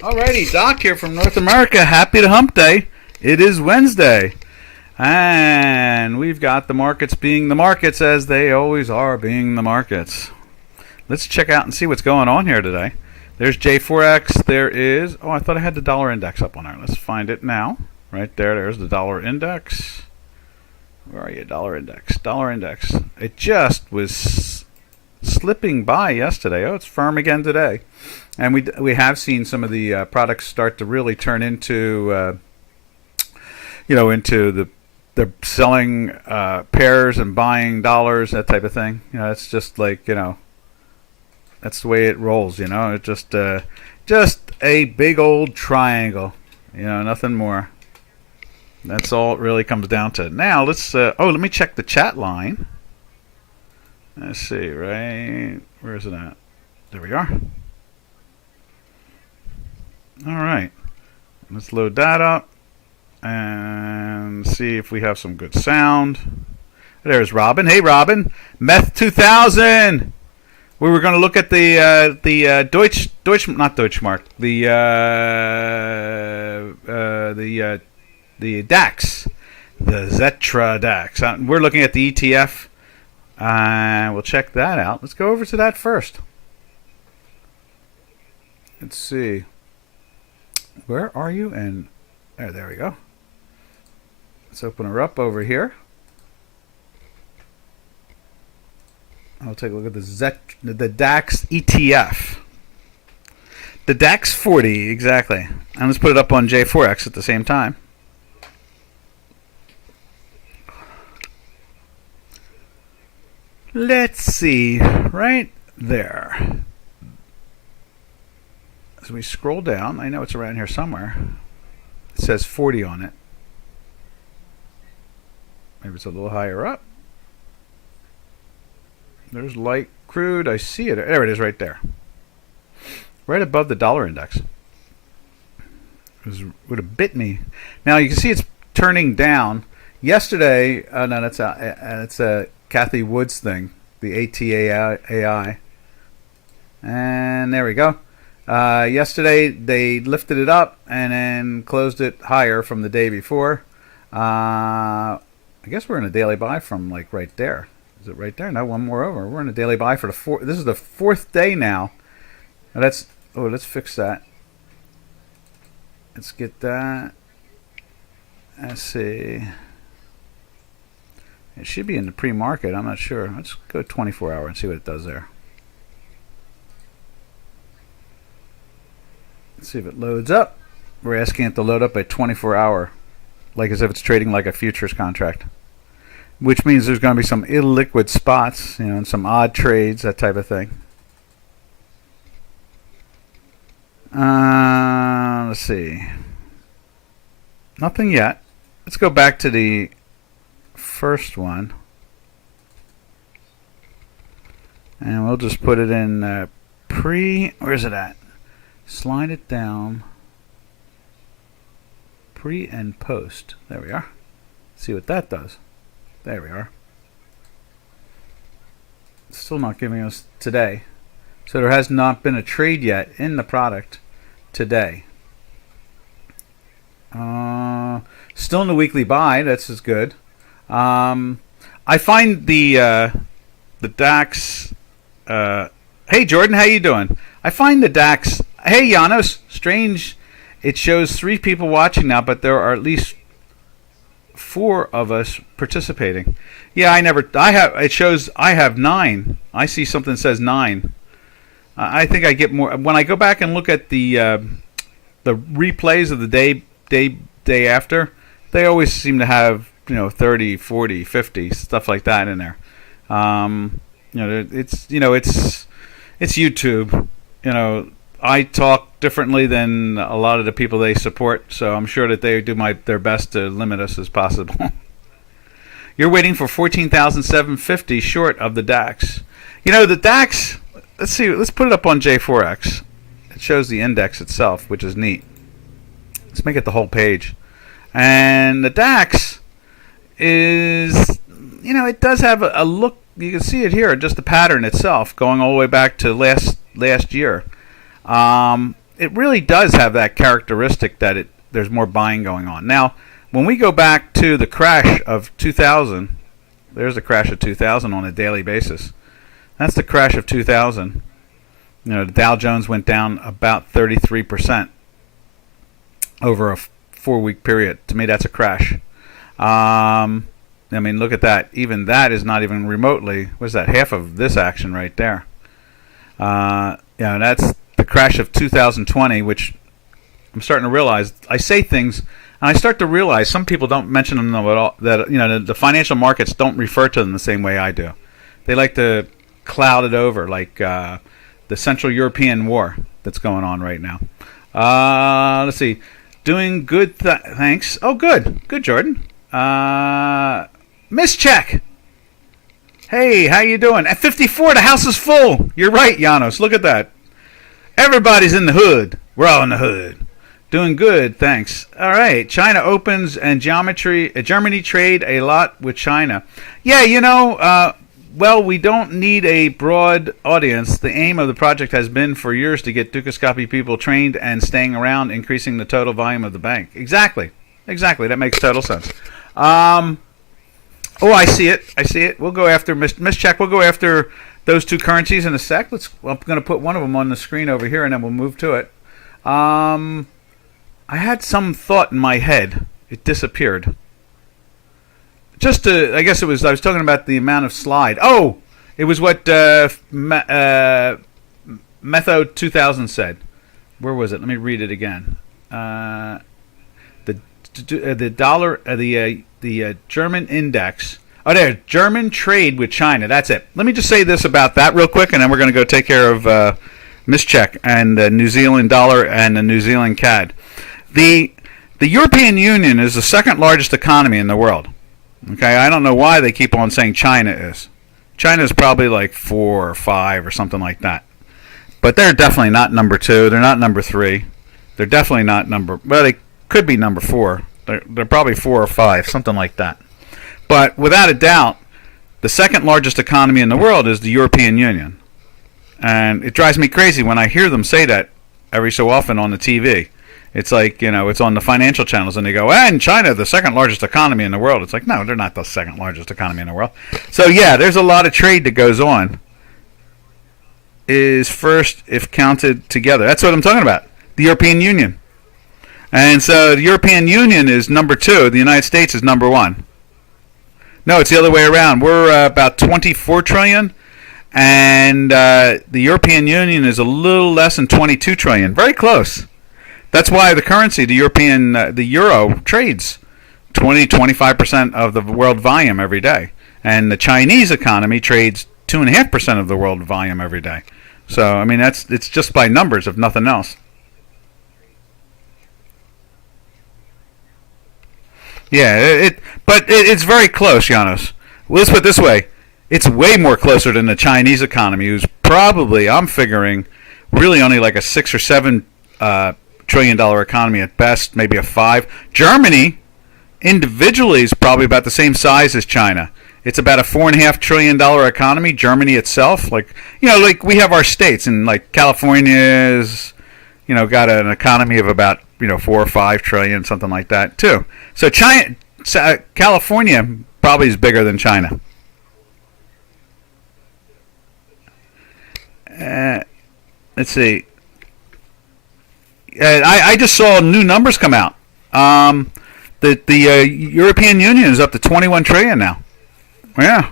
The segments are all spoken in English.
Alrighty, Doc here from North America. Happy to hump day. It is Wednesday. And we've got the markets being the markets as they always are being the markets. Let's check out and see what's going on here today. There's J4X. There is... Oh, I thought I had the dollar index up on there. Let's find it now. Right there. There's the dollar index. Where are you? Dollar index. Dollar index. It just was slipping by yesterday. Oh, it's firm again today. And we have seen some of the products start to really turn into, into they're selling pairs and buying dollars, that type of thing. It's just like, that's the way it rolls, It's just a big old triangle, nothing more. That's all it really comes down to. Now, let me check the chat line. Let's see, right? Where is it at? There we are. All right. Let's load that up and see if we have some good sound. There's Robin. Hey, Robin. Meth 2000. We were going to look at the not Deutschmark, the DAX, the Zetra DAX. We're looking at the ETF. We'll check that out. Let's go over to that first. Let's see. Where are you? And there we go. Let's open her up over here. I'll take a look at the DAX ETF. The DAX 40, exactly. And let's put it up on J4X at the same time. Let's see, right there. As we scroll down, I know it's around here somewhere. It says 40 on it. Maybe it's a little higher up. There's light crude. I see it. There it is right there. Right above the dollar index. It would have bit me. Now you can see it's turning down. Yesterday, no, that's a Kathy Woods thing, the ATAI. And there we go. Yesterday they lifted it up and then closed it higher from the day before. I guess we're in a daily buy from like right there. Is it right there? No, one more over. We're in a daily buy for the fourth. This is the fourth day now. Let's fix that. Let's get that. Let's see. It should be in the pre-market. I'm not sure. Let's go 24 hour and see what it does there. Let's see if it loads up. We're asking it to load up at 24 hour, like as if it's trading like a futures contract, which means there's going to be some illiquid spots, and some odd trades, that type of thing. Let's see. Nothing yet. Let's go back to the first one, and we'll just put it in where's it at? Slide it down. Pre and post. There we are. See what that does. There we are. It's still not giving us today. So there has not been a trade yet in the product today. Still in the weekly buy. That's as good. I find the DAX. Hey Jordan, how you doing? I find the DAX. Hey Janos, strange. It shows 3 people watching now, but there are at least 4 of us participating. Yeah, it shows I have 9. I see something that says 9. I think I get more when I go back and look at the replays of the day after. They always seem to have 30, 40, 50 stuff like that in there. It's YouTube. I talk differently than a lot of the people they support, so I'm sure that they do their best to limit us as possible. You're waiting for 14,750 short of the DAX. The DAX, let's see, let's put it up on J4X. It shows the index itself, which is neat. Let's make it the whole page. And the DAX is, it does have a look. You can see it here, just the pattern itself, going all the way back to last year. it really does have that characteristic that there's more buying going on. Now, when we go back to the crash of 2000, there's the crash of 2000 on a daily basis. That's the crash of 2000. You know, the Dow Jones went down about 33% over a 4-week period. To me, that's a crash. I mean, look at that. Even that is not even remotely. What's that? Half of this action right there. That's the crash of 2020, which I'm starting to realize. I say things, and I start to realize some people don't mention them at all. That the financial markets don't refer to them the same way I do. They like to cloud it over, like the Central European War that's going on right now. Let's see. Doing good, thanks. Oh, good, Jordan. Miss Check. Hey, how you doing? At 54, the house is full. You're right, Janos. Look at that. Everybody's in the hood. We're all in the hood. Doing good, thanks. All right. China opens and Germany trade a lot with China. Yeah, well, we don't need a broad audience. The aim of the project has been for years to get Dukascopy people trained and staying around, increasing the total volume of the bank. Exactly. That makes total sense. I see it. We'll go after Miss Check. We'll go after those two currencies in a sec. I'm going to put one of them on the screen over here, and then we'll move to it. I had some thought in my head. It disappeared. I guess I was talking about the amount of slide. Oh, it was what Metho 2000 said. Where was it? Let me read it again. The dollar, the German index. Oh, there, German trade with China. That's it. Let me just say this about that real quick, and then we're going to go take care of Mischeck and the New Zealand dollar and the New Zealand CAD. The European Union is the second largest economy in the world. Okay, I don't know why they keep on saying China is. China is probably like 4 or 5 or something like that. But they're definitely not number 2. They're not number 3. They're definitely not well, they could be number 4. They're probably 4 or 5, something like that. But without a doubt, the second largest economy in the world is the European Union. And it drives me crazy when I hear them say that every so often on the TV. It's like, it's on the financial channels and they go, and China, the second largest economy in the world. It's like, no, they're not the second largest economy in the world. So, yeah, there's a lot of trade that goes on. Is first if counted together. That's what I'm talking about. The European Union. And so the European Union is number 2. The United States is number 1. No, it's the other way around. We're about 24 trillion. And the European Union is a little less than 22 trillion. Very close. That's why the currency, the euro, trades 20-25% of the world volume every day. And the Chinese economy trades 2.5% of the world volume every day. So, I mean, it's just by numbers, if nothing else. Yeah, but it's very close, Janos. Well, let's put it this way. It's way more closer than the Chinese economy, who's probably, I'm figuring, really only like a 6 or 7 trillion dollar economy at best, maybe a 5. Germany individually is probably about the same size as China. It's about a $4.5 trillion economy. Germany itself, like we have our states, and like California's, got an economy of about 4 or 5 trillion, something like that too. So California probably is bigger than China. Let's see. I just saw new numbers come out. The European Union is up to 21 trillion now. Yeah.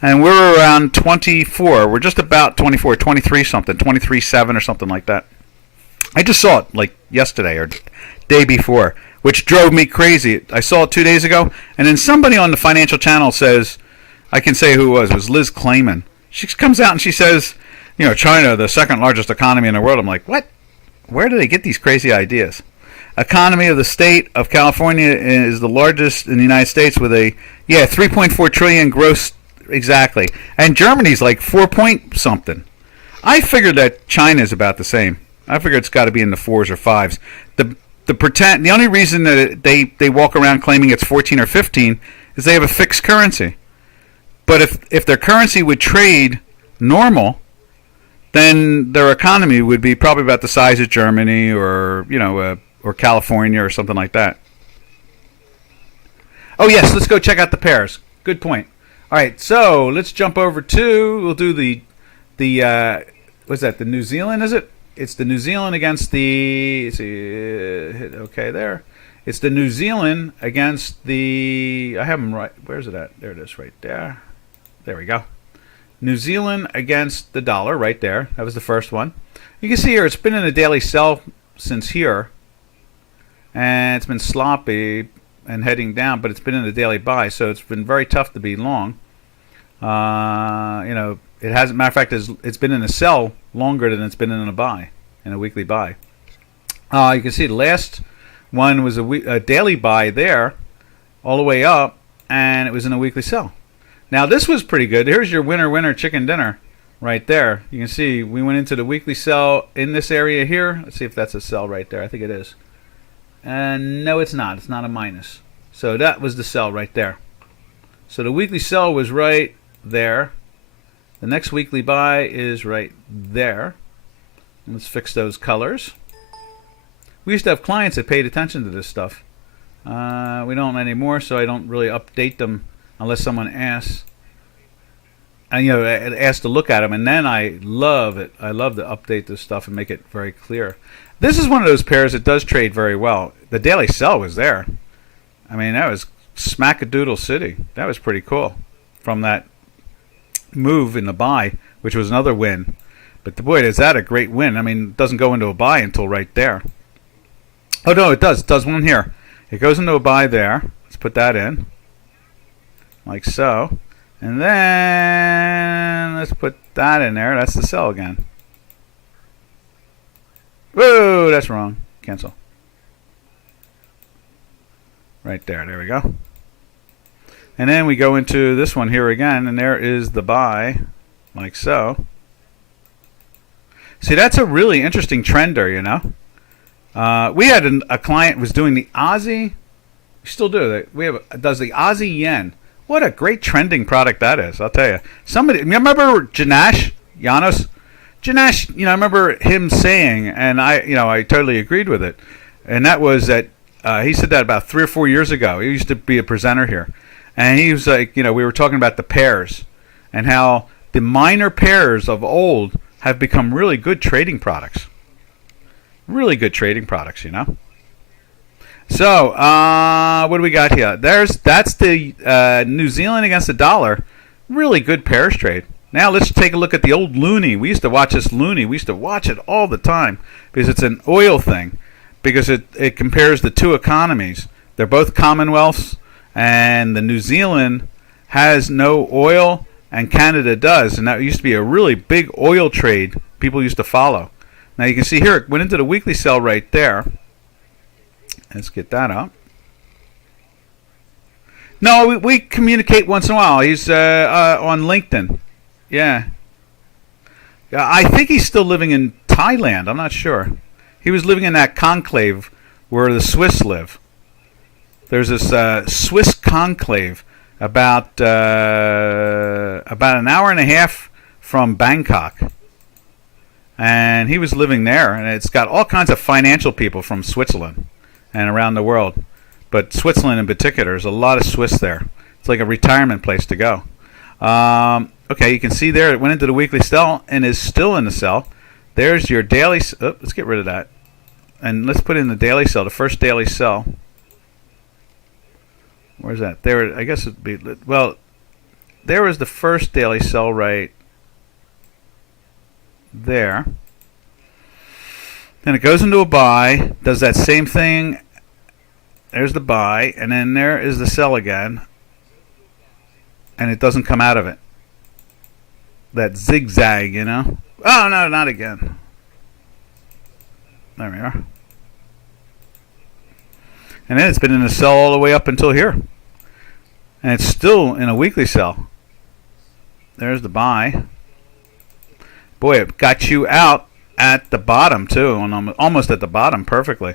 And we're around 24. We're just about 24, 23 something, 23.7 or something like that. I just saw it like yesterday or day before, which drove me crazy. I saw it 2 days ago, and then somebody on the financial channel says, I can say who it was Liz Clayman. She comes out and she says, China, the second largest economy in the world. I'm like, what? Where do they get these crazy ideas? Economy of the state of California is the largest in the United States with a 3.4 trillion gross, exactly. And Germany's like 4 point something. I figured that China's about the same. I figure it's got to be in the 4s or 5s. The only reason that they walk around claiming it's 14 or 15 is they have a fixed currency. But if their currency would trade normal, then their economy would be probably about the size of Germany or or California or something like that. Oh yes, let's go check out the pairs. Good point. All right, so let's jump over to. We'll do the what's that? The New Zealand, is it? It's the New Zealand against the. Let's see, hit okay there. It's the New Zealand against the. I have them right. Where's it at? There it is, right there. There we go. New Zealand against the dollar, right there. That was the first one. You can see here it's been in a daily sell since here, and it's been sloppy and heading down, but it's been in a daily buy, so it's been very tough to be long. It hasn't. Matter of fact, it's been in a sell longer than it's been in a buy, in a weekly buy. You can see the last one was a daily buy there, all the way up, and it was in a weekly sell. Now this was pretty good. Here's your winner chicken dinner right there. You can see we went into the weekly sell in this area here. Let's see if that's a sell right there. I think it is. And no, it's not. It's not a minus. So that was the sell right there. So the weekly sell was right there. The next weekly buy is right there. Let's fix those colors. We used to have clients that paid attention to this stuff. We don't anymore, so I don't really update them unless someone asks. And ask to look at them, and then I love it. I love to update this stuff and make it very clear. This is one of those pairs that does trade very well. The daily sell was there. I mean, that was smack-a-doodle city. That was pretty cool from that move in the buy, which was another win. But boy, is that a great win. I mean, it doesn't go into a buy until right there. Oh, no, it does. It does one here. It goes into a buy there. Let's put that in. Like so. And then let's put that in there. That's the sell again. Whoa, that's wrong. Cancel. Right there. There we go. And then we go into this one here again, and there is the buy, like so. See, that's a really interesting trend there, We had a client was doing the Aussie. We still do. Does the Aussie yen. What a great trending product that is, I'll tell you. Somebody, remember Janos? Janash, I remember him saying, and I totally agreed with it, and that was that he said that about 3 or 4 years ago. He used to be a presenter here, and he was like, we were talking about the pairs and how the minor pairs of old have become really good trading products. Really good trading products, So, what do we got here? That's the New Zealand against the dollar. Really good pairs trade. Now let's take a look at the old loonie. We used to watch this loonie. We used to watch it all the time because it's an oil thing. Because it compares the two economies. They're both Commonwealths, and the New Zealand has no oil, and Canada does. And that used to be a really big oil trade people used to follow. Now you can see here it went into the weekly sell right there. Let's get that up. No, we communicate once in a while. He's on LinkedIn. Yeah. I think he's still living in Thailand. I'm not sure. He was living in that conclave where the Swiss live. There's this Swiss conclave about an hour and a half from Bangkok. And he was living there, and it's got all kinds of financial people from Switzerland and around the world. But Switzerland in particular, there's a lot of Swiss there. It's like a retirement place to go. Okay, you can see there it went into the weekly sell and is still in the sell. There's your daily. Let's get rid of that. And let's put in the daily sell, the first daily sell. Where's that? There, I guess it'd be. Well, there was the first daily sell right there. Then it goes into a buy, does that same thing. There's the buy, and then there is the sell again. And it doesn't come out of it. That zigzag, Oh, no, not again. There we are. And then it's been in a sell all the way up until here. And it's still in a weekly sell. There's the buy. Boy, it got you out at the bottom, too. And almost at the bottom perfectly.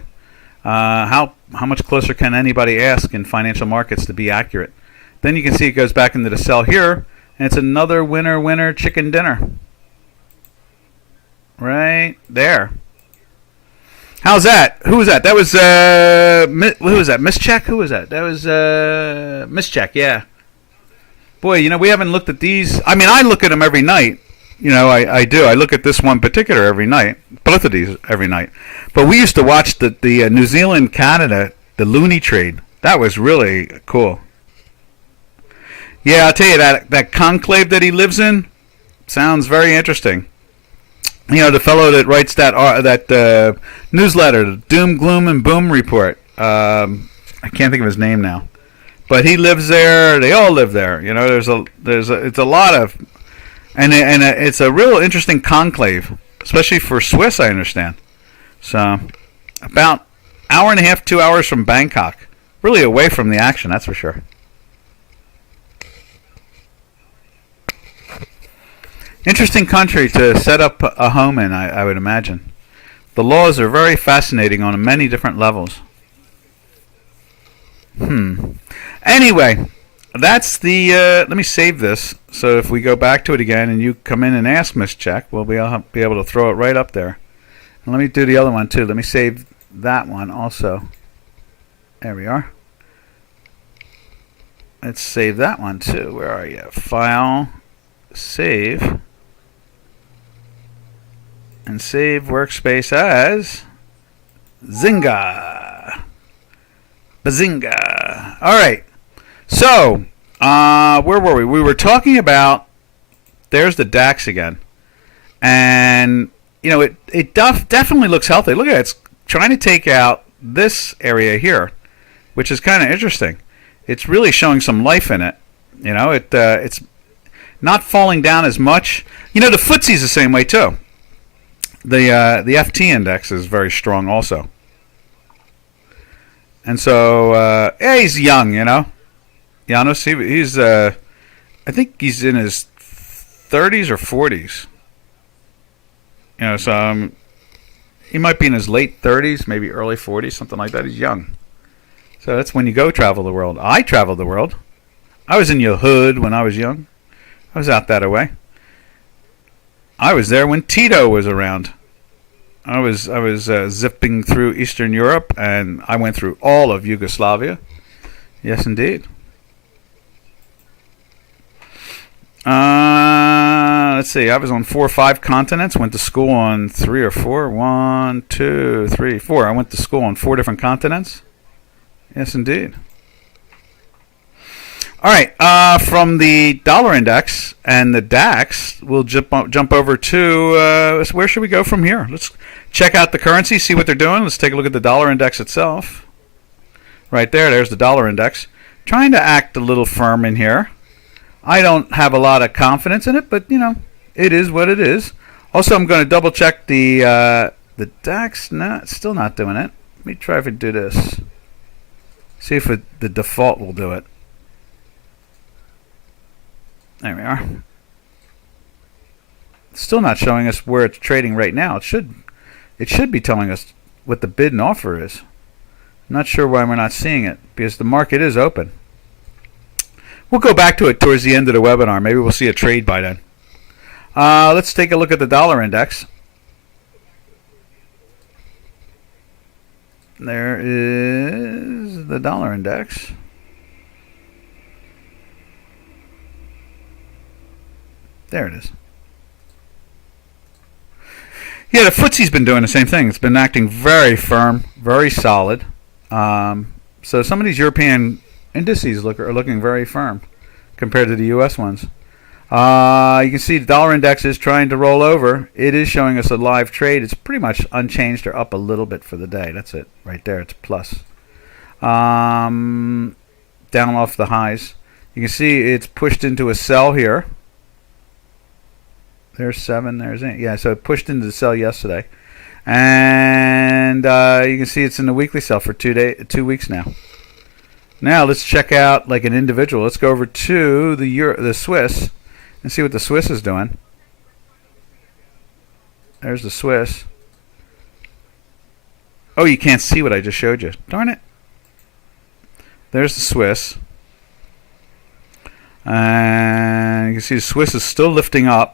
How much closer can anybody ask in financial markets to be accurate? Then you can see it goes back into the sell here. And it's another winner chicken dinner. right there. How's that? Who was that? That was who was that? Mischeck? Who was that? That was Mischeck. Yeah. Boy, we haven't looked at these. I mean, I look at them every night. I do. I look at this one particular every night. Both of these every night. But we used to watch the New Zealand Canada, the loonie trade. That was really cool. Yeah, I'll tell you that conclave that he lives in sounds very interesting. The fellow that writes that newsletter, the Doom, Gloom, and Boom report. I can't think of his name now, but he lives there. They all live there. It's a lot of, and it's a real interesting conclave, especially for Swiss. I understand. So, about hour and a half, 2 hours from Bangkok, really away from the action. That's for sure. Interesting country to set up a home in, I would imagine. The laws are very fascinating on many different levels. Anyway, that's the... let me save this, so if we go back to it again and you come in and ask Miss Check, we'll be able to throw it right up there. And let me do the other one too. Let me save that one also. There we are. Let's save that one too. Where are you? File, save... and save workspace as Zynga. Bazinga. All right. So, where were we? We were talking about, there's the DAX again. And, it definitely looks healthy. Look at it. It's trying to take out this area here, which is kind of interesting. It's really showing some life in it. It's not falling down as much. The FTSE's the same way, too. The FT index is very strong also. And so, he's young, Janos, he's, I think he's in his 30s or 40s. So he might be in his late 30s, maybe early 40s, something like that. He's young. So that's when you go travel the world. I traveled the world. I was in your hood when I was young. I was out that way. I was there when Tito was around. I was zipping through Eastern Europe, and I went through all of Yugoslavia. Yes, indeed. Let's see. I was on 4 or 5 continents. Went to school on 3 or 4. 1, 2, 3, 4. I went to school on 4 different continents. Yes, indeed. All right. From the dollar index and the DAX, we'll jump over to where should we go from here? Let's check out the currency, see what they're doing. Let's take a look at the dollar index itself. Right there. There's the dollar index. Trying to act a little firm in here. I don't have a lot of confidence in it, but it is what it is. Also, I'm going to double check the DAX. Still not doing it. Let me try if I do this. See if the default will do it. There we are. Still not showing us where it's trading right now. It should be telling us what the bid and offer is. Not sure why we're not seeing it, because the market is open. We'll go back to it towards the end of the webinar. Maybe we'll see a trade by then. Let's take a look at the dollar index. There is the dollar index. There it is. Yeah, the FTSE's been doing the same thing. It's been acting very firm, very solid. So some of these European indices are looking very firm compared to the U.S. ones. You can see the dollar index is trying to roll over. It is showing us a live trade. It's pretty much unchanged or up a little bit for the day. That's it right there. It's plus. Down off the highs. You can see it's pushed into a sell here. There's 7, there's 8. Yeah, so it pushed into the sell yesterday. And you can see it's in the weekly sell for 2 weeks now. Now let's check out like an individual. Let's go over to the Swiss and see what the Swiss is doing. There's the Swiss. Oh, you can't see what I just showed you. Darn it. There's the Swiss. And you can see the Swiss is still lifting up.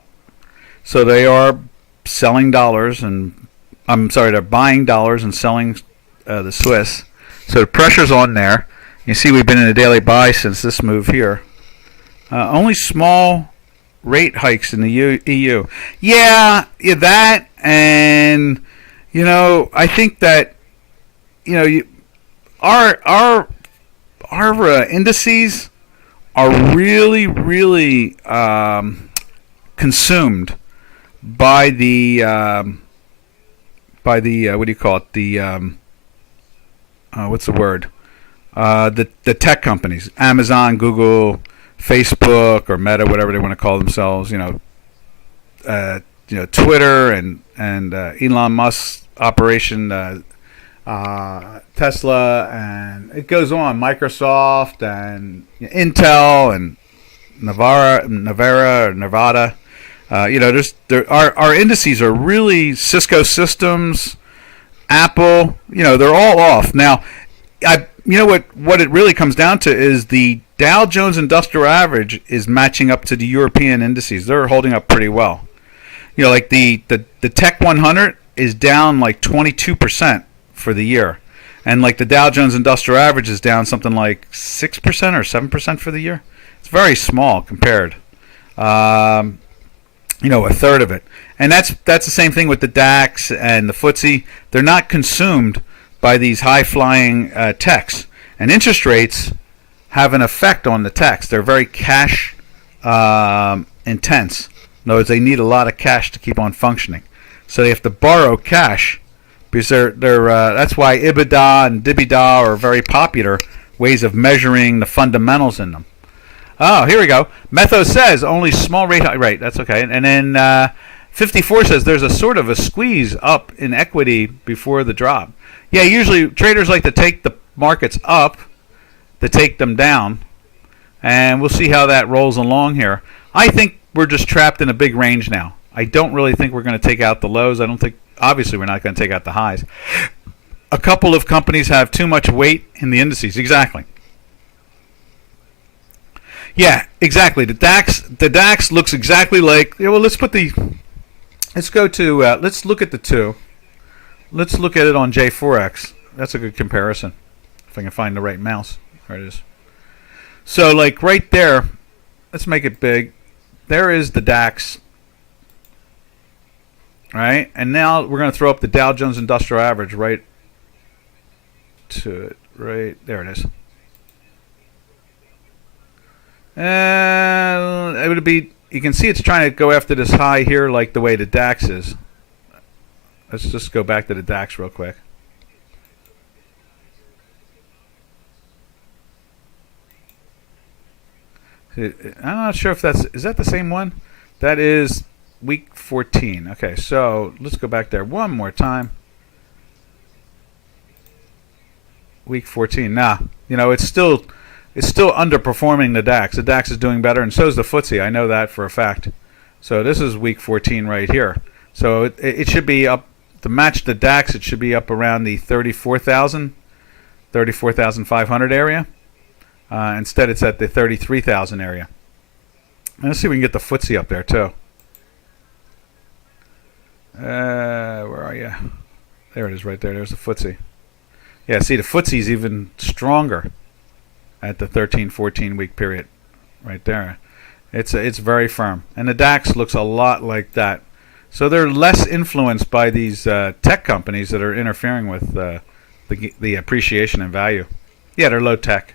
So they are selling dollars, and I'm sorry, they're buying dollars and selling the Swiss. So the pressure's on there. You see, we've been in a daily buy since this move here. Only small rate hikes in the EU. Yeah, that, and I think that our indices are really, really consumed by the what do you call it? The what's the word? The tech companies, Amazon, Google, Facebook, or Meta, whatever they want to call themselves. Twitter and Elon Musk's operation, Tesla, and it goes on. Microsoft and Intel and Nevada. Our indices are really Cisco Systems, Apple. They're all off now. What it really comes down to is the Dow Jones Industrial Average is matching up to the European indices. They're holding up pretty well. Like the Tech 100 is down like 22% for the year, and like the Dow Jones Industrial Average is down something like 6% or 7% for the year. It's very small compared. A third of it, and that's the same thing with the DAX and the FTSE. They're not consumed by these high-flying techs, and interest rates have an effect on the techs. They're very cash intense. In other words, they need a lot of cash to keep on functioning, so they have to borrow cash because they're that's why EBITDA and DBIDA are very popular ways of measuring the fundamentals in them. Oh, here we go. Metho says only small rate. Right, that's okay. And then 54 says there's a sort of a squeeze up in equity before the drop. Yeah, usually traders like to take the markets up to take them down, and we'll see how that rolls along here. I think we're just trapped in a big range now. I don't really think we're going to take out the lows. I don't think, obviously, we're not going to take out the highs. A couple of companies have too much weight in the indices. Exactly. Yeah, exactly. The DAX looks exactly like. Well, let's go to. Let's look at the two. Let's look at it on J4X. That's a good comparison. If I can find the right mouse. There it is. So, like right there, let's make it big. There is the DAX. Right? And now we're going to throw up the Dow Jones Industrial Average right to it. Right there it is. It would be. You can see it's trying to go after this high here, like the way the DAX is. Let's just go back to the DAX real quick. I'm not sure if is that the same one? That is week 14. Okay, so let's go back there one more time. Week 14. Nah, it's still underperforming the DAX. The DAX is doing better, and so is the FTSE. I know that for a fact. So this is week 14 right here. So it should be up to match the DAX. It should be up around the 34,500 area. Instead, it's at the 33,000 area. And let's see if we can get the FTSE up there too. Where are you? There it is, right there. There's the FTSE. Yeah, see, the FTSE is even stronger at the 13-14 week period, right there. It's very firm, and the DAX looks a lot like that. So they're less influenced by these tech companies that are interfering with the appreciation in value. Yeah, they're low tech.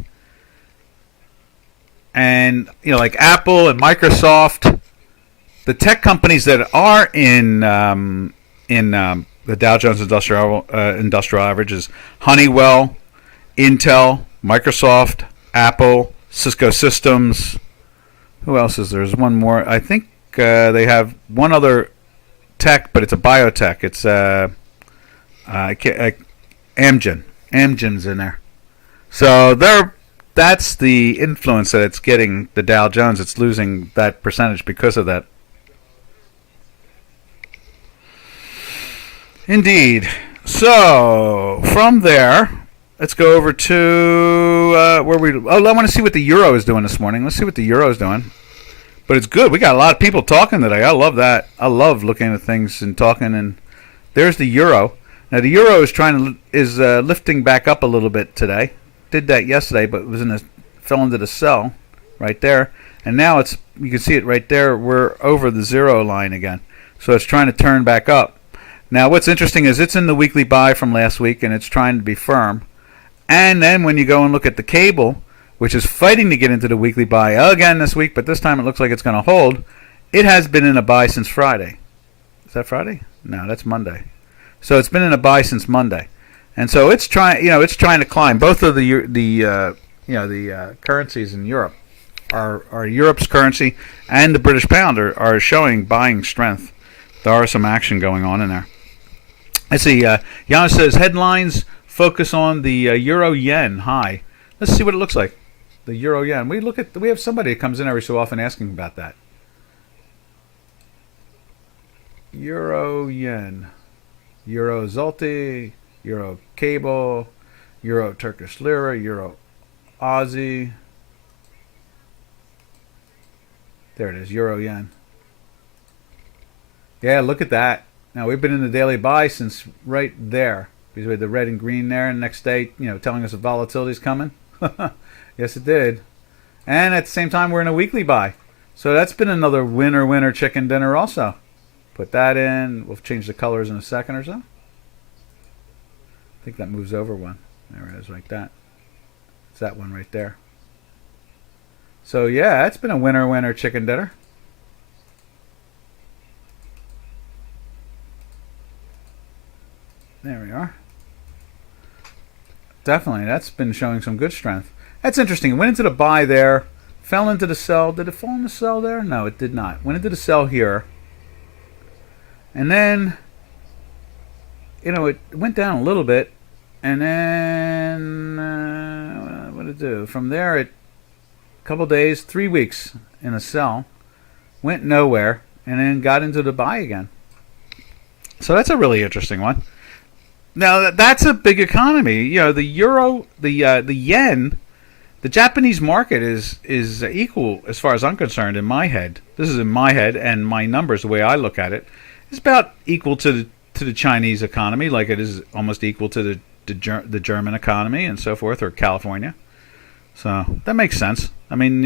And like Apple and Microsoft, the tech companies that are in the Dow Jones Industrial Average is Honeywell, Intel, Microsoft, Apple, Cisco Systems. Who else is there? There's one more. I think they have one other tech, but it's a biotech. It's Amgen. Amgen's in there. So that's the influence that it's getting the Dow Jones. It's losing that percentage because of that. Indeed. So from there, let's go over to where we. Oh, I want to see what the euro is doing this morning. Let's see what the euro is doing. But it's good. We got a lot of people talking today. I love that. I love looking at things and talking. And there's the euro. Now the euro is lifting back up a little bit today. Did that yesterday, but it was fell into the sell right there. And now you can see it right there. We're over the zero line again. So it's trying to turn back up. Now what's interesting is it's in the weekly buy from last week, and it's trying to be firm. And then when you go and look at the cable, which is fighting to get into the weekly buy again this week, but this time it looks like it's going to hold. It has been in a buy since Friday. Is that Friday? No, that's Monday. So it's been in a buy since Monday, and so it's trying to climb. Both of the currencies in Europe are Europe's currency, and the British pound are showing buying strength. There are some action going on in there. Let's see. Jan says headlines focus on the euro yen high. Let's see what it looks like. The euro yen. We have somebody that comes in every so often asking about that. Euro yen, euro zloty, euro cable, euro Turkish lira, euro Aussie. There it is, euro yen. Yeah, look at that. Now we've been in the daily buy since right there, because we had the red and green there, and the next day, telling us the volatility is coming. Yes, it did. And at the same time, we're in a weekly buy. So that's been another winner chicken dinner also. Put that in. We'll change the colors in a second or so. I think that moves over one. There it is, like that. It's that one right there. So yeah, it's been a winner chicken dinner. There we are. Definitely, that's been showing some good strength. That's interesting. It went into the buy there, fell into the sell. Did it fall in the sell there? No, it did not. Went into the sell here. And then, it went down a little bit. And then, what did it do? From there, a couple days, 3 weeks in a sell. Went nowhere. And then got into the buy again. So that's a really interesting one. Now, that's a big economy. The euro, the yen, the Japanese market is equal, as far as I'm concerned, in my head. This is in my head, and my numbers, the way I look at it, is about equal to the Chinese economy, like it is almost equal to the German economy and so forth, or California. So that makes sense. I mean,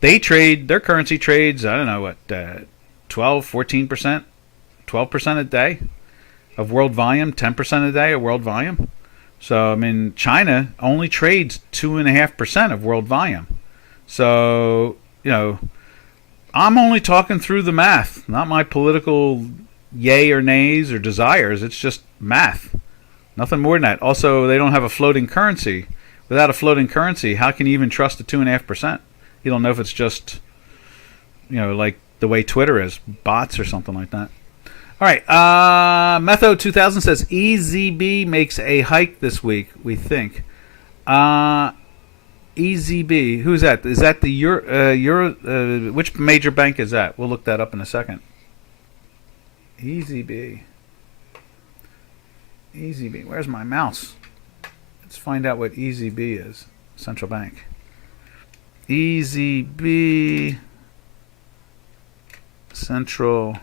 they trade, their currency trades, I don't know, what, 12, 14%, 12% a day of world volume, 10% a day of world volume. So, I mean, China only trades 2.5% of world volume. So, I'm only talking through the math, not my political yay or nays or desires. It's just math. Nothing more than that. Also, they don't have a floating currency. Without a floating currency, how can you even trust the 2.5%? You don't know if it's just, like the way Twitter is, bots or something like that. All right, Metho 2000 says EZB makes a hike this week, we think. EZB, who's that? Is that the Euro? Which major bank is that? We'll look that up in a second. EZB. EZB, where's my mouse? Let's find out what EZB is. Central Bank. EZB. Central.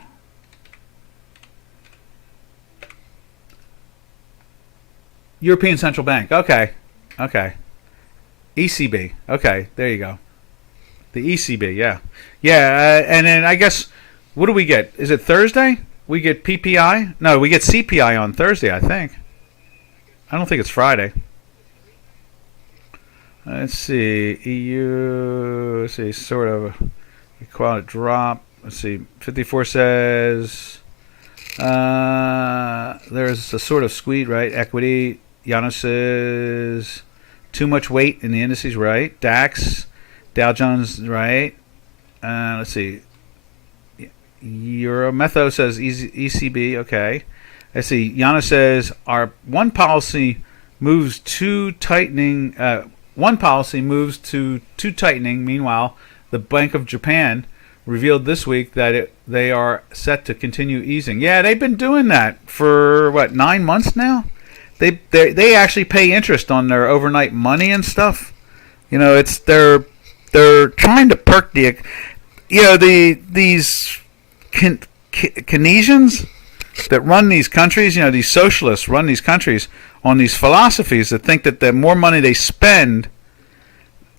European Central Bank. Okay. ECB. Okay, there you go. The ECB, yeah. Yeah, and then I guess, what do we get? Is it Thursday? We get PPI? No, we get CPI on Thursday, I think. I don't think it's Friday. Let's see. EU, let's see, sort of, we call it drop. Let's see, 54 says, there's a sort of squeeze, right? Equity. Yana says too much weight in the indices, right? DAX, Dow Jones, right? Let's see. Euro Metho says ECB, okay. Let's see. Yana says our one policy moves to tightening. One policy moves to tightening. Meanwhile, the Bank of Japan revealed this week that they are set to continue easing. Yeah, they've been doing that for 9 months now. They actually pay interest on their overnight money and stuff. It's they're trying to perk the. these Keynesians that run these countries, these socialists run these countries on these philosophies that think that the more money they spend,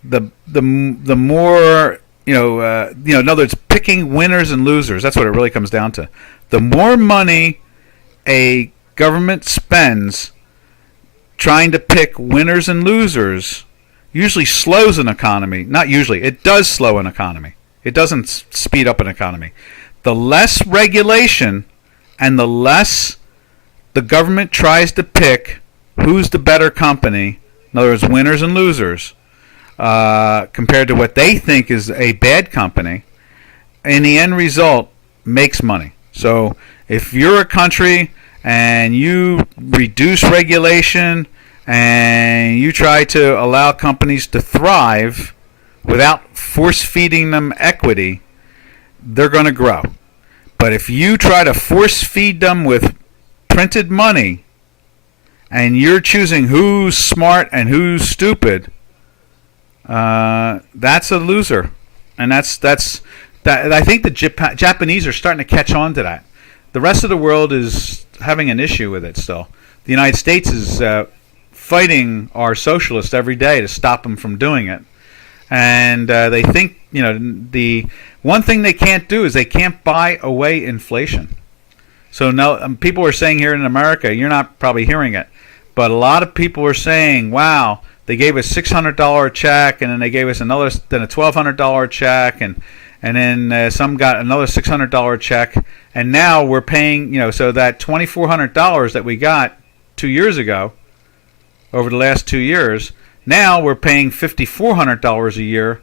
the more in other words, picking winners and losers. That's what it really comes down to. The more money a government spends trying to pick winners and losers usually slows an economy. Not usually. It does slow an economy. It doesn't speed up an economy. The less regulation and the less the government tries to pick who's the better company, in other words, winners and losers, compared to what they think is a bad company, in the end result, makes money. So if you're a country and you reduce regulation and you try to allow companies to thrive without force-feeding them equity, they're going to grow. But if you try to force-feed them with printed money and you're choosing who's smart and who's stupid, that's a loser. And that's I think the Japanese are starting to catch on to that. The rest of the world is having an issue with it still. The United States is fighting our socialists every day to stop them from doing it. And they think, the one thing they can't do is they can't buy away inflation. So now people are saying here in America, you're not probably hearing it, but a lot of people are saying, wow, they gave us $600 check, and then they gave us then a $1,200 check, and then some got another $600 check, and now we're paying, so that $2,400 that we got 2 years ago, over the last 2 years, now we're paying $5,400 a year,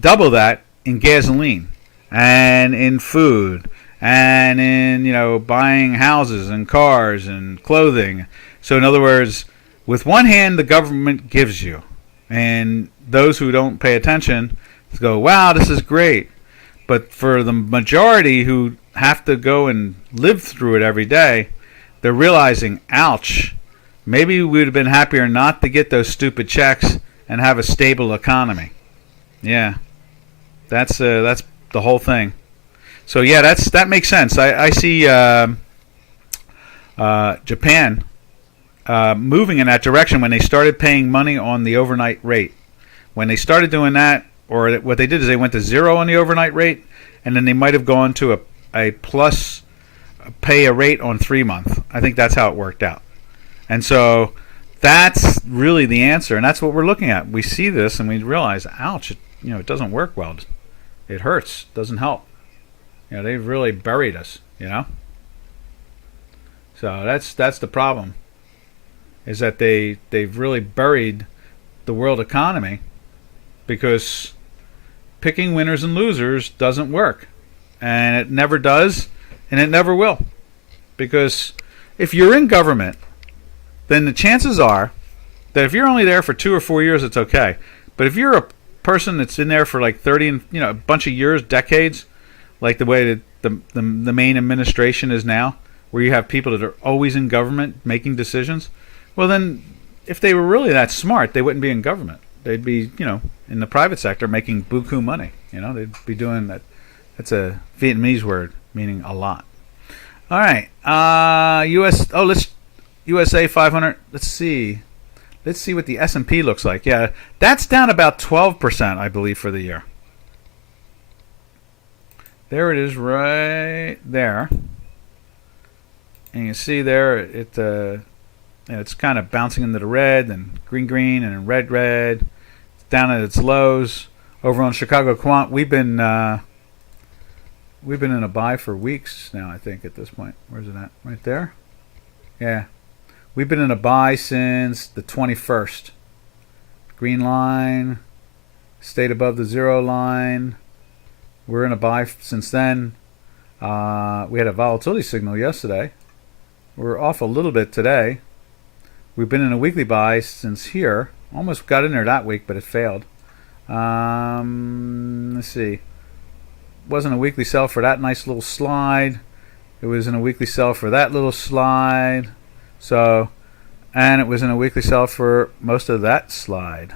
double that in gasoline and in food and in buying houses and cars and clothing. So in other words, with one hand the government gives you, and those who don't pay attention go, wow, this is great. But for the majority who have to go and live through it every day, they're realizing, ouch, maybe we would have been happier not to get those stupid checks and have a stable economy. Yeah, that's the whole thing. So yeah, that makes sense. I see Japan moving in that direction when they started paying money on the overnight rate. When they started doing that, or what they did is they went to zero on the overnight rate, and then they might have gone to a plus pay a rate on 3 month. I think that's how it worked out. And so that's really the answer, and that's what we're looking at. We see this and we realize, ouch, it doesn't work well. It hurts. It doesn't help. They've really buried us, So that's the problem, is that they've really buried the world economy, because picking winners and losers doesn't work. And it never does, and it never will. Because if you're in government, then the chances are that if you're only there for 2 or 4 years, it's okay. But if you're a person that's in there for like 30 and a bunch of years, decades, like the way that the main administration is now, where you have people that are always in government making decisions, well then, if they were really that smart, they wouldn't be in government. They'd be, in the private sector making buku money. They'd be doing that. That's a Vietnamese word meaning a lot. All right, USA 500. Let's see what the S&P looks like. Yeah, that's down about 12%, I believe, for the year. There it is, right there. And you see there, it's kind of bouncing into the red, and green, and red. It's down at its lows. Over on Chicago Quant, we've been in a buy for weeks now, I think, at this point. Where's it at? Right there? Yeah. We've been in a buy since the 21st. Green line stayed above the zero line. We're in a buy since then. We had a volatility signal yesterday. We're off a little bit today. We've been in a weekly buy since here. Almost got in there that week, but it failed. Let's see. Wasn't a weekly sell for that nice little slide. It was in a weekly sell for that little slide. So, and it was in a weekly sell for most of that slide.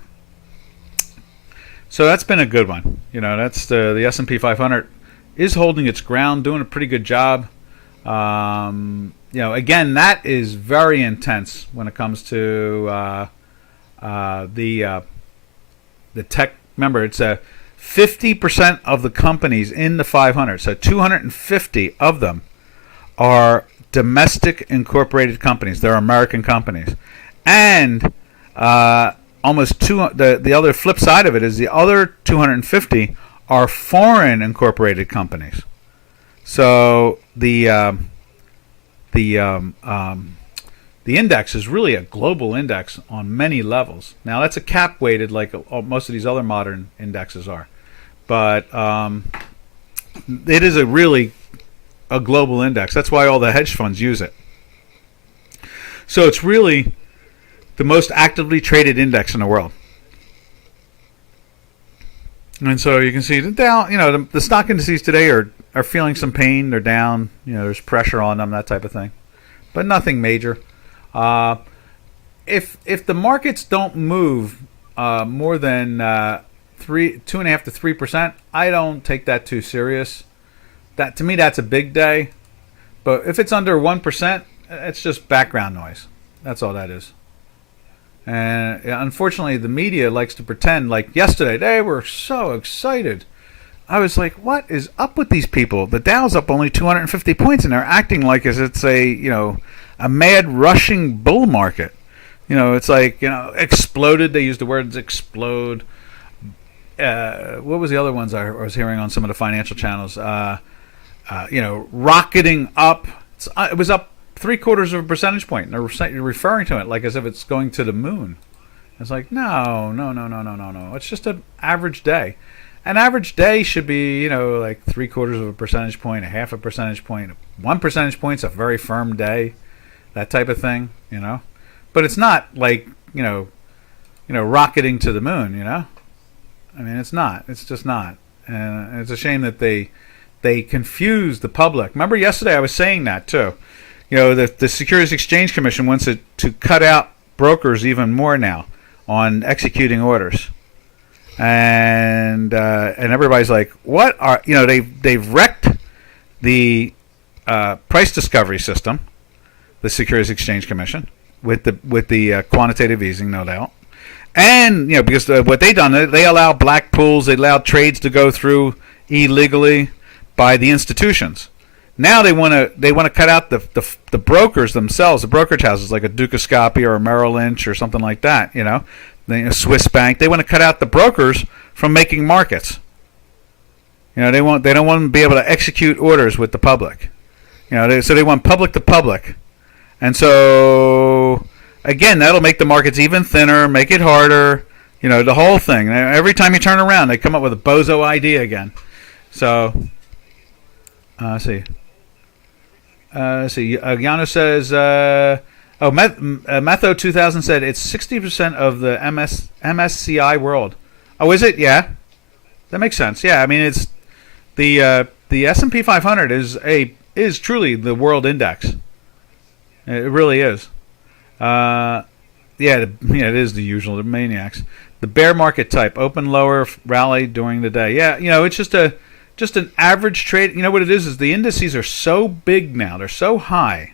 So that's been a good one. That's the S&P 500 is holding its ground, doing a pretty good job. Again, that is very intense when it comes to the tech. Remember, it's 50% of the companies in the 500. So 250 of them are domestic incorporated companies. They're American companies, and almost the other flip side of it is the other 250 are foreign incorporated companies. So the index is really a global index on many levels. Now that's a cap weighted like most of these other modern indexes are, but it is a global index. That's why all the hedge funds use it. So it's really the most actively traded index in the world. And so you can see the Dow, the stock indices today are feeling some pain. They're down. There's pressure on them, that type of thing, but nothing major. If the markets don't move more than 2.5% to 3%, I don't take that too serious. That to me, that's a big day. But if it's under 1%, it's just background noise. That's all that is. And unfortunately, the media likes to pretend like yesterday they were so excited. I was like, what is up with these people? The Dow's up only 250 points, and they're acting like as it's a mad rushing bull market. It's like exploded. They used the words explode. What was the other ones I was hearing on some of the financial channels? Rocketing up. It was up 0.75 of a percentage point. And they're referring to it like as if it's going to the moon. It's like, no. It's just an average day. An average day should be, like 0.75 of a percentage point, a half a percentage point. 1 percentage point's a very firm day. That type of thing, But it's not like, rocketing to the moon, I mean, it's not. It's just not. And it's a shame that they confuse the public. Remember yesterday I was saying that too. The Securities Exchange Commission wants to cut out brokers even more now on executing orders, and everybody's like, "What are they've wrecked the price discovery system, the Securities Exchange Commission, with the quantitative easing, no doubt, and because what they done, they allow black pools, they allow trades to go through illegally by the institutions." Now they want to cut out the brokers themselves, the brokerage houses like a Ducascopy or a Merrill Lynch or something like that. A Swiss bank. They want to cut out the brokers from making markets. They don't want to be able to execute orders with the public. So they want public to public, and so again that'll make the markets even thinner, make it harder. The whole thing. Every time you turn around, they come up with a bozo idea again. So let's see. Yano says, Metho 2000 said it's 60% of the MSCI world. Oh, is it? Yeah, that makes sense. Yeah, I mean it's the S&P 500 is truly the world index. It really is. It is the usual, the maniacs. The bear market type, open lower, rally during the day. Yeah, it's just an average trade. You know what it is the indices are so big now, they're so high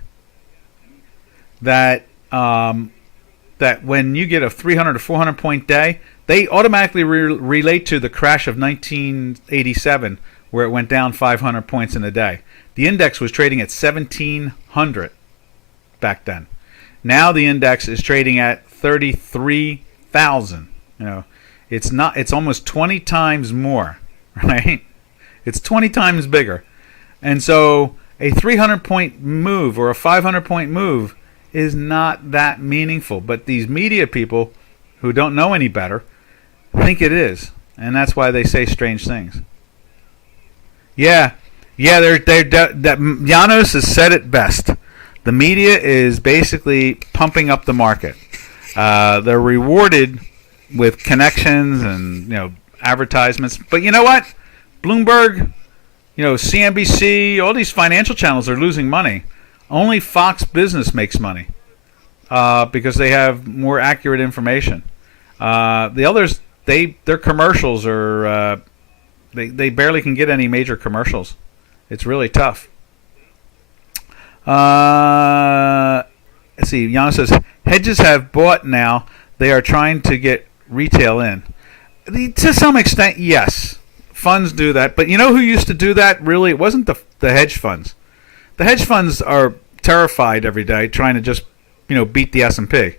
that that when you get a 300 to 400 point day, they automatically relate to the crash of 1987 where it went down 500 points in a day. The index was trading at 1700 back then. Now the index is trading at 33,000. It's almost 20 times more, right? It's 20 times bigger. And so a 300-point move or a 500-point move is not that meaningful. But these media people who don't know any better think it is. And that's why they say strange things. Yeah, Janos has said it best. The media is basically pumping up the market. They're rewarded with connections and advertisements. But you know what? Bloomberg, CNBC, all these financial channels are losing money. Only Fox Business makes money because they have more accurate information. The others, their commercials are they barely can get any major commercials. It's really tough. Let's see. Yana says hedges have bought now. They are trying to get retail in. To some extent, yes. Funds do that, but you know who used to do that? Really, it wasn't the hedge funds. The hedge funds are terrified every day, trying to just beat the S&P.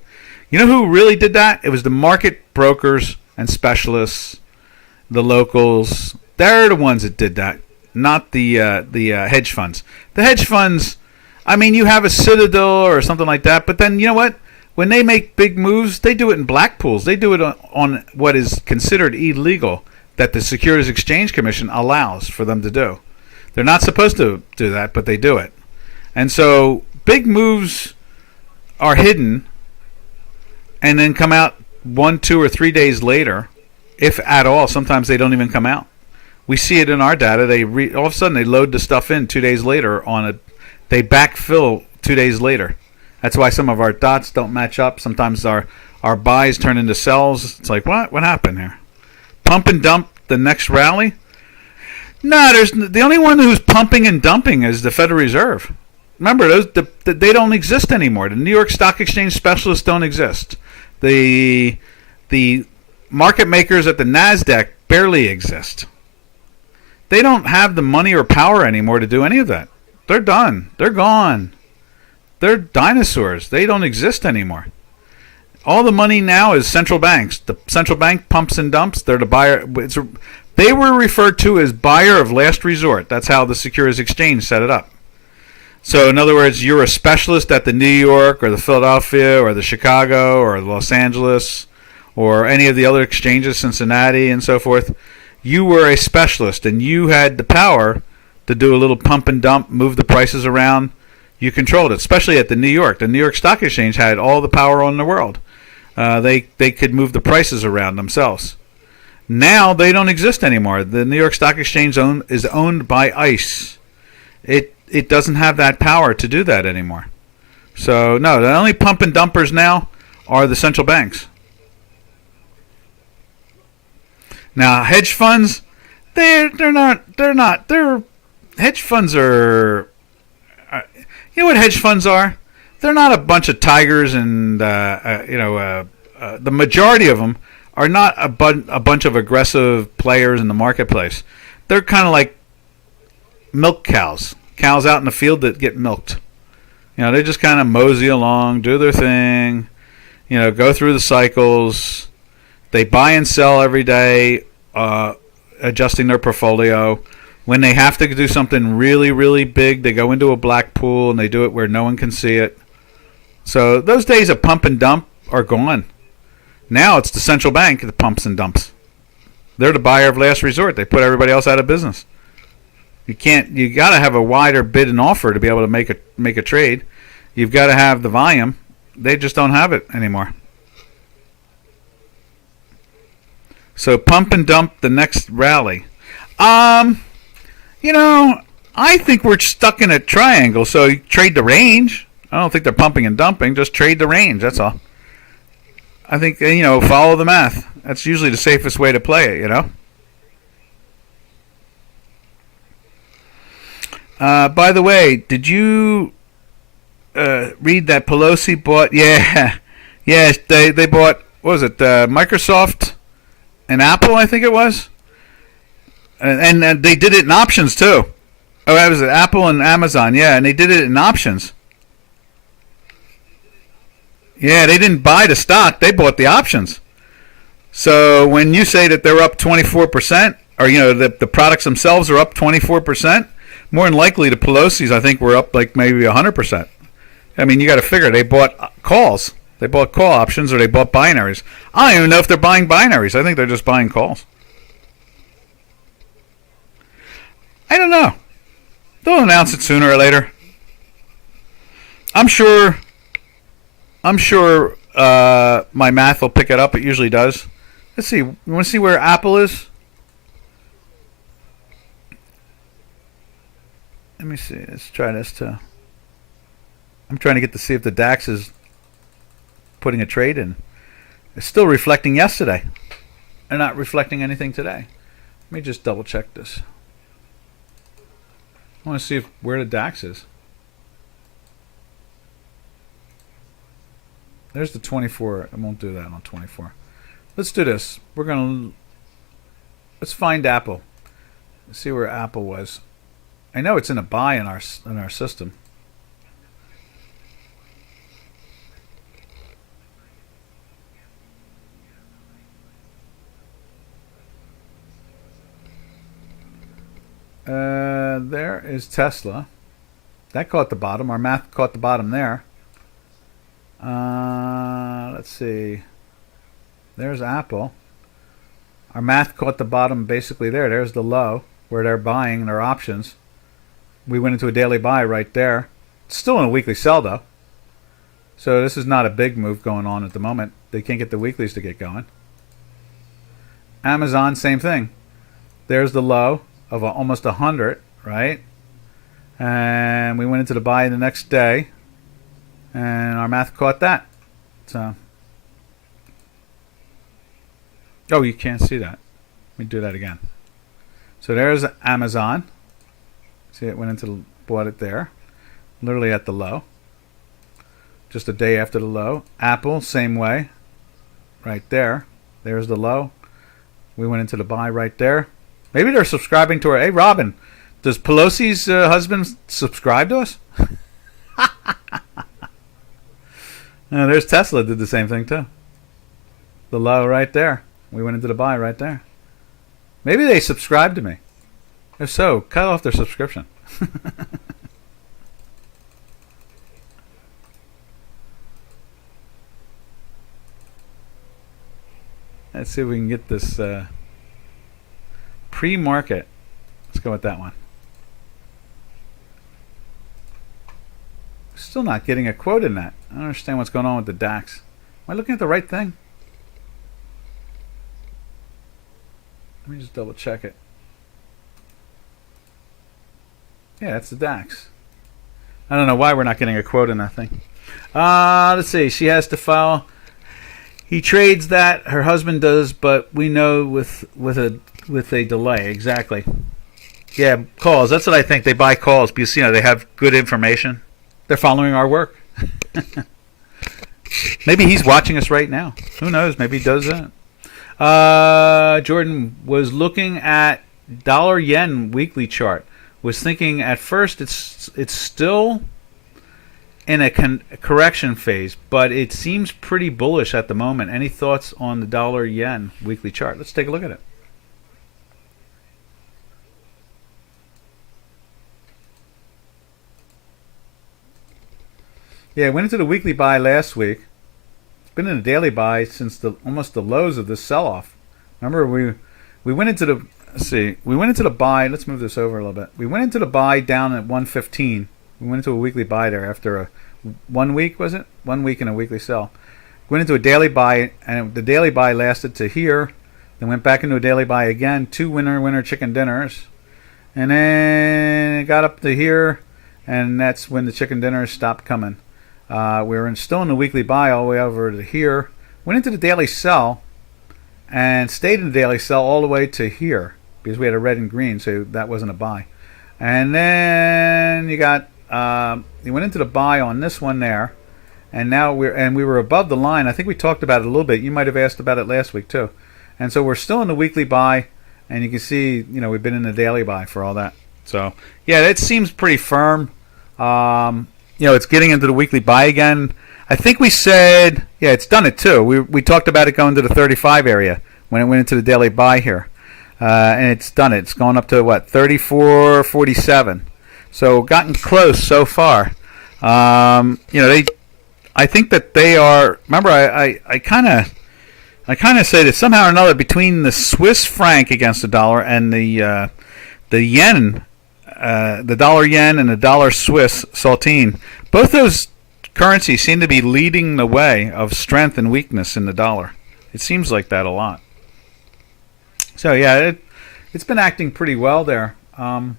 You know who really did that? It was the market brokers and specialists, the locals. They're the ones that did that, not the hedge funds. The hedge funds, I mean, you have a Citadel or something like that, but then you know what? When they make big moves, they do it in black pools. They do it on what is considered illegal that the Securities Exchange Commission allows for them to do. They're not supposed to do that, but they do it. And so big moves are hidden and then come out 1, 2, or 3 days later, if at all. Sometimes they don't even come out. We see it in our data. All of a sudden they load the stuff in 2 days later they backfill 2 days later. That's why some of our dots don't match up. Sometimes our buys turn into sells. It's like, what happened here? Pump and dump the next rally? No, the only one who's pumping and dumping is the Federal Reserve. Remember, they don't exist anymore. The New York Stock Exchange specialists don't exist. The market makers at the NASDAQ barely exist. They don't have the money or power anymore to do any of that. They're done. They're gone. They're dinosaurs. They don't exist anymore. All the money now is central banks. The central bank pumps and dumps. They're the buyer. They were referred to as buyer of last resort. That's how the Securities Exchange set it up. So in other words, you're a specialist at the New York or the Philadelphia or the Chicago or Los Angeles or any of the other exchanges, Cincinnati and so forth. You were a specialist and you had the power to do a little pump and dump, move the prices around. You controlled it, especially at the New York. The New York Stock Exchange had all the power in the world. They could move the prices around themselves. Now they don't exist anymore. The New York Stock Exchange is owned by ICE. It doesn't have that power to do that anymore. So no, the only pump and dumpers now are the central banks. Now hedge funds, they're not. Hedge funds are. You know what hedge funds are? They're not a bunch of tigers, and the majority of them are not a bunch of aggressive players in the marketplace. They're kind of like milk cows out in the field that get milked. They just kind of mosey along, do their thing, go through the cycles. They buy and sell every day, adjusting their portfolio. When they have to do something really, really big, they go into a black pool and they do it where no one can see it. So those days of pump and dump are gone. Now it's the central bank that pumps and dumps. They're the buyer of last resort. They put everybody else out of business. You got to have a wider bid and offer to be able to make a trade. You've got to have the volume. They just don't have it anymore. So pump and dump the next rally. I think we're stuck in a triangle, so you trade the range. I don't think they're pumping and dumping. Just trade the range, that's all. I think, follow the math. That's usually the safest way to play it, By the way, did you read that Pelosi bought? Yeah, they bought, what was it, Microsoft and Apple, I think it was? And they did it in options too. Oh, that was it, Apple and Amazon, yeah, and they did it in options. Yeah, they didn't buy the stock, they bought the options. So when you say that they're up 24%, or the products themselves are up 24%, more than likely the Pelosi's, I think, were up like maybe 100%. I mean, you got to figure they bought calls. They bought call options or they bought binaries. I don't even know if they're buying binaries. I think they're just buying calls. I don't know. They'll announce it sooner or later. I'm sure my math will pick it up. It usually does. Let's see. You want to see where Apple is? Let me see. Let's try this too. I'm trying to get to see if the DAX is putting a trade in. It's still reflecting yesterday. They're not reflecting anything today. Let me just double check this. I want to see where the DAX is. There's the 24. I won't do that on 24. Let's do this. Let's find Apple. Let's see where Apple was. I know it's in a buy in our system. There is Tesla. That caught the bottom. Our math caught the bottom there. Let's see. There's Apple. Our math caught the bottom basically there. There's the low where they're buying their options. We went into a daily buy right there. It's still in a weekly sell though. So this is not a big move going on at the moment. They can't get the weeklies to get going. Amazon, same thing. There's the low of almost 100, right? And we went into the buy the next day. And our math caught that. So, oh, you can't see that. Let me do that again. So there's Amazon. See, it went into bought it there, literally at the low. Just a day after the low. Apple, same way, right there. There's the low. We went into the buy right there. Maybe they're subscribing to our. Hey, Robin, does Pelosi's husband subscribe to us? There's Tesla, did the same thing too. The low right there. We went into the buy right there. Maybe they subscribe to me. If so, cut off their subscription. Let's see if we can get this pre-market. Let's go with that one. Still not getting a quote in that. I don't understand what's going on with the DAX. Am I looking at the right thing? Let me just double check it. Yeah, that's the DAX. I don't know why we're not getting a quote in that thing. Let's see. She has to file. He trades that. Her husband does, but we know with a delay. Exactly. Yeah, calls. That's what I think. They buy calls because they have good information. They're following our work. Maybe he's watching us right now. Who knows? Maybe he does that. Jordan was looking at dollar yen weekly chart. Was thinking at first it's still in a correction phase, but it seems pretty bullish at the moment. Any thoughts on the dollar yen weekly chart? Let's take a look at it. Yeah, I went into the weekly buy last week. It's been in a daily buy since almost the lows of this sell-off. Remember, we went into the we went into the buy. Let's move this over a little bit. We went into the buy down at 115. We went into a weekly buy there after a 1 week, was it? 1 week in a weekly sell. Went into a daily buy, and the daily buy lasted to here. Then went back into a daily buy again. 2 winner chicken dinners, and then it got up to here, and that's when the chicken dinners stopped coming. We were still in the weekly buy all the way over to here. Went into the daily sell and stayed in the daily sell all the way to here because we had a red and green, so that wasn't a buy. And then you got you went into the buy on this one there, and now we were above the line. I think we talked about it a little bit. You might have asked about it last week too. And so we're still in the weekly buy, and you can see we've been in the daily buy for all that. So yeah, it seems pretty firm. It's getting into the weekly buy again. I think we said, yeah, it's done it too. We talked about it going to the 35 area when it went into the daily buy here. And it's done it. It's gone up to, what, 34.47. So gotten close so far. I think that they are, remember, I kind of say that somehow or another between the Swiss franc against the dollar and the yen, the dollar yen and the dollar Swiss saltine, both those currencies seem to be leading the way of strength and weakness in the dollar. It seems like that a lot. So yeah, it's been acting pretty well there. I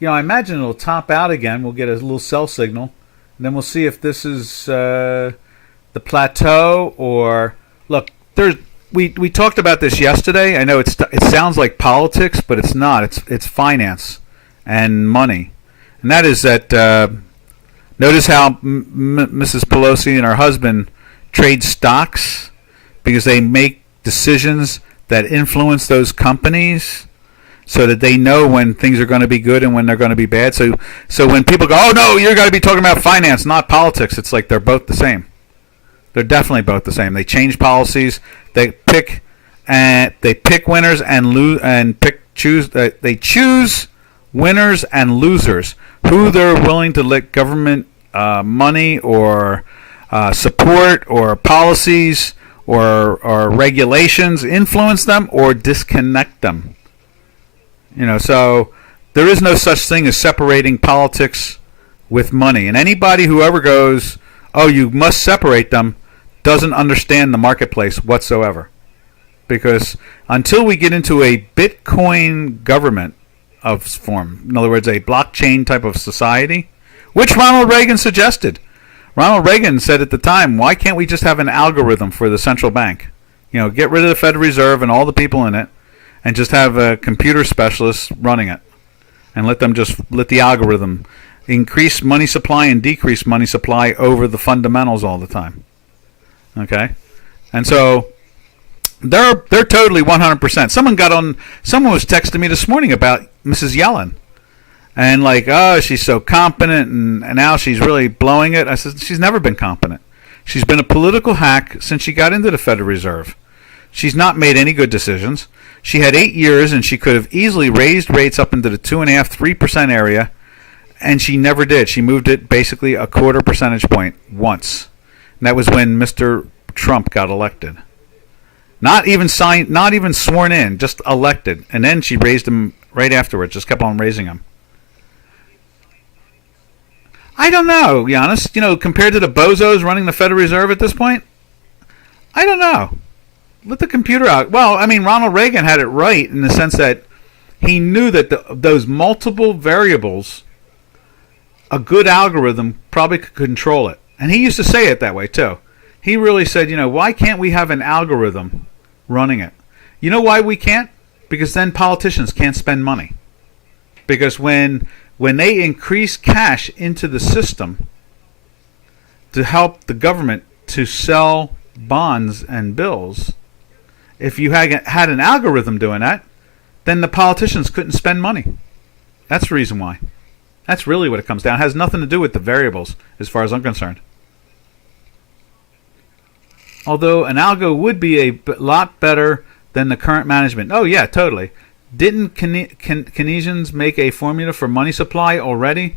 imagine it'll top out again. We'll get a little sell signal, and then we'll see if this is the plateau or look. there's we talked about this yesterday. I know it sounds like politics, but it's not. It's finance and money, and that is that. Notice how Mrs. Pelosi and her husband trade stocks because they make decisions that influence those companies, so that they know when things are going to be good and when they're going to be bad. So when people go, "Oh no, you're going to be talking about finance, not politics," it's like they're both the same. They're definitely both the same. They change policies. They pick winners and lose and choose. They choose winners and losers who they're willing to let government money or support or policies or regulations influence them or disconnect them. So there is no such thing as separating politics with money. And anybody who ever goes, "Oh, you must separate them," doesn't understand the marketplace whatsoever. Because until we get into a Bitcoin government of form, in other words, a blockchain type of society, which Ronald Reagan suggested. Ronald Reagan said at the time, "Why can't we just have an algorithm for the central bank? Get rid of the Federal Reserve and all the people in it, and just have a computer specialist running it, and let the algorithm increase money supply and decrease money supply over the fundamentals all the time." Okay, and so they're totally 100%. Someone was texting me this morning about Mrs. Yellen, and like, "Oh, she's so competent, and now she's really blowing it." I said, she's never been competent. She's been a political hack since she got into the Federal Reserve. She's not made any good decisions. She had 8 years, and she could have easily raised rates up into the 2.5%, 3% area, and she never did. She moved it basically a quarter percentage point once. And that was when Mr. Trump got elected. Not even sworn in, just elected. And then she raised him right afterwards, just kept on raising him. I don't know, Giannis. Compared to the bozos running the Federal Reserve at this point, I don't know. Let the computer out. Well, I mean, Ronald Reagan had it right in the sense that he knew that those multiple variables, a good algorithm probably could control it. And he used to say it that way, too. He really said, why can't we have an algorithm running it? You know why we can't? Because then politicians can't spend money. Because when they increase cash into the system to help the government to sell bonds and bills, if you had an algorithm doing that, then the politicians couldn't spend money. That's the reason why. That's really what it comes down. It has nothing to do with the variables, as far as I'm concerned. Although an algo would be a lot better than the current management. Oh, yeah, totally. Didn't Keynesians make a formula for money supply already?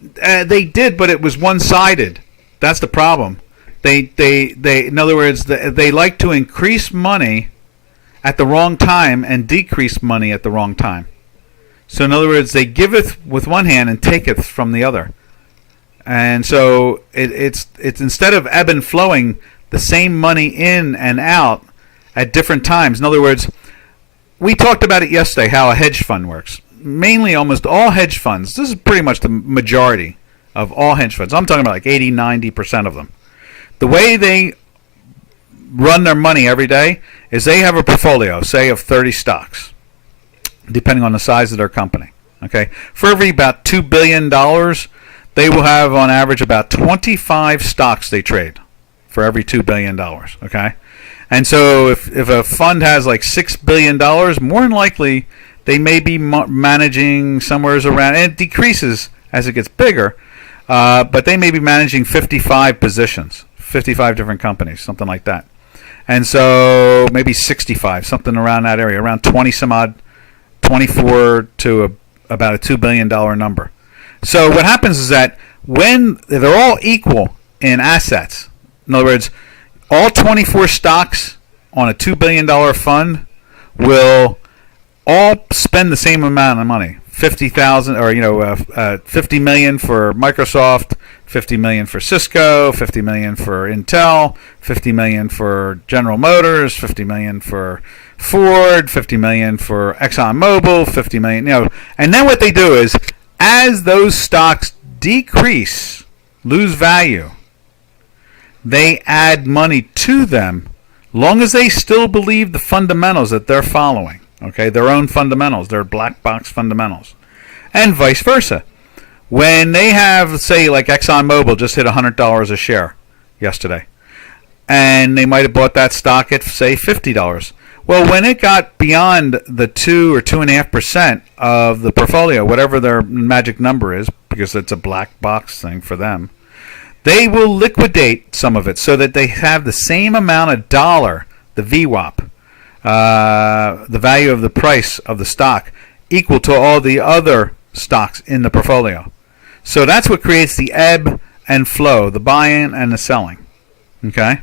They did, but it was one-sided. That's the problem. They in other words, they like to increase money at the wrong time and decrease money at the wrong time. So in other words, they giveth with one hand and taketh from the other. And so it's instead of ebb and flowing the same money in and out at different times. In other words, we talked about it yesterday, how a hedge fund works. Mainly almost all hedge funds, this is pretty much the majority of all hedge funds. I'm talking about like 80, 90% of them. The way they run their money every day is they have a portfolio, say, of 30 stocks, depending on the size of their company. Okay, for every about $2 billion, they will have on average about 25 stocks they trade for every $2 billion. Okay, and so if a fund has like $6 billion, more than likely they may be managing somewhere around, and it decreases as it gets bigger, but they may be managing 55 positions, 55 different companies, something like that. And so maybe 65, something around that area, around 20 some odd, 24 to about a $2 billion number. So what happens is that when they're all equal in assets, in other words, all 24 stocks on a $2 billion fund will all spend the same amount of money. 50,000 or 50 million for Microsoft, 50 million for Cisco, 50 million for Intel, 50 million for General Motors, 50 million for Ford, 50 million for ExxonMobil, 50 million, and then what they do is as those stocks decrease, lose value, they add money to them long as they still believe the fundamentals that they're following, okay, their own fundamentals, their black box fundamentals, and vice versa. When they have, say, like ExxonMobil just hit $100 a share yesterday, and they might have bought that stock at, say, $50. Well, when it got beyond the 2 or 2.5% of the portfolio, whatever their magic number is, because it's a black box thing for them, they will liquidate some of it so that they have the same amount of dollar, the VWAP, the value of the price of the stock, equal to all the other stocks in the portfolio. So that's what creates the ebb and flow, the buying and the selling. Okay?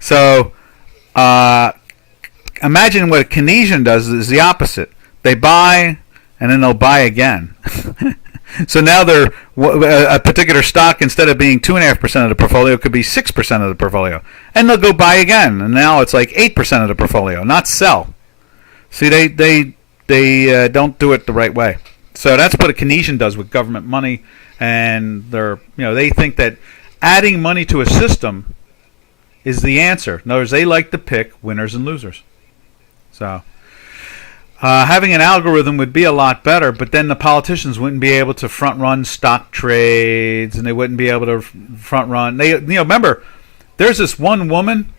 So imagine what a Keynesian does is the opposite. They buy and then they'll buy again. So now they're a particular stock, instead of being 2.5% of the portfolio, could be 6% of the portfolio, and they'll go buy again, and now it's like 8% of the portfolio, not sell. See, they don't do it the right way. So that's what a Keynesian does with government money, and they think that adding money to a system is the answer. In other words, they like to pick winners and losers. So having an algorithm would be a lot better, but then the politicians wouldn't be able to front run stock trades, and they wouldn't be able to front run. Remember, there's this one woman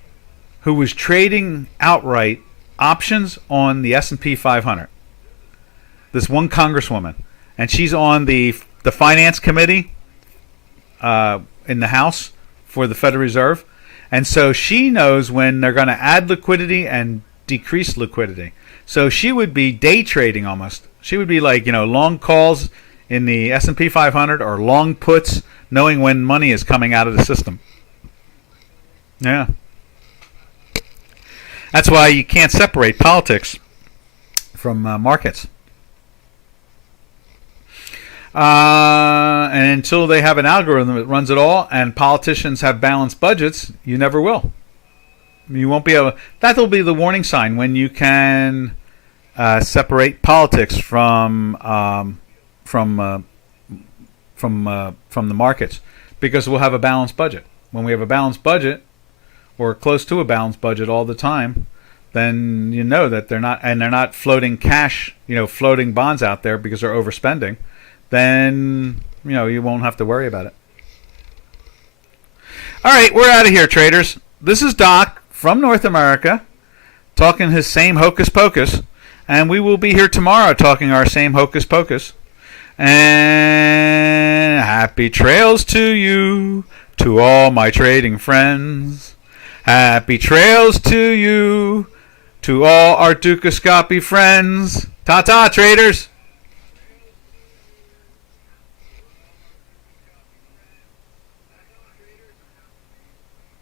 who was trading outright options on the S&P 500. This one congresswoman, and she's on the finance committee in the House for the Federal Reserve, and so she knows when they're going to add liquidity and decrease liquidity. So she would be day trading almost. She would be like, long calls in the S&P 500 or long puts, knowing when money is coming out of the system. Yeah. That's why you can't separate politics from markets. And until they have an algorithm that runs it all, and politicians have balanced budgets, you never will. You won't be able. That'll be the warning sign when you can separate politics from the markets, because we'll have a balanced budget. When we have a balanced budget, or close to a balanced budget all the time, then you know that they're not floating cash, floating bonds out there because they're overspending. Then you won't have to worry about it. All right, we're out of here, traders. This is Doc from North America, talking his same hocus pocus, and we will be here tomorrow talking our same hocus pocus. And happy trails to you, to all my trading friends. Happy trails to you, to all our Dukascopy friends. Ta-ta, traders!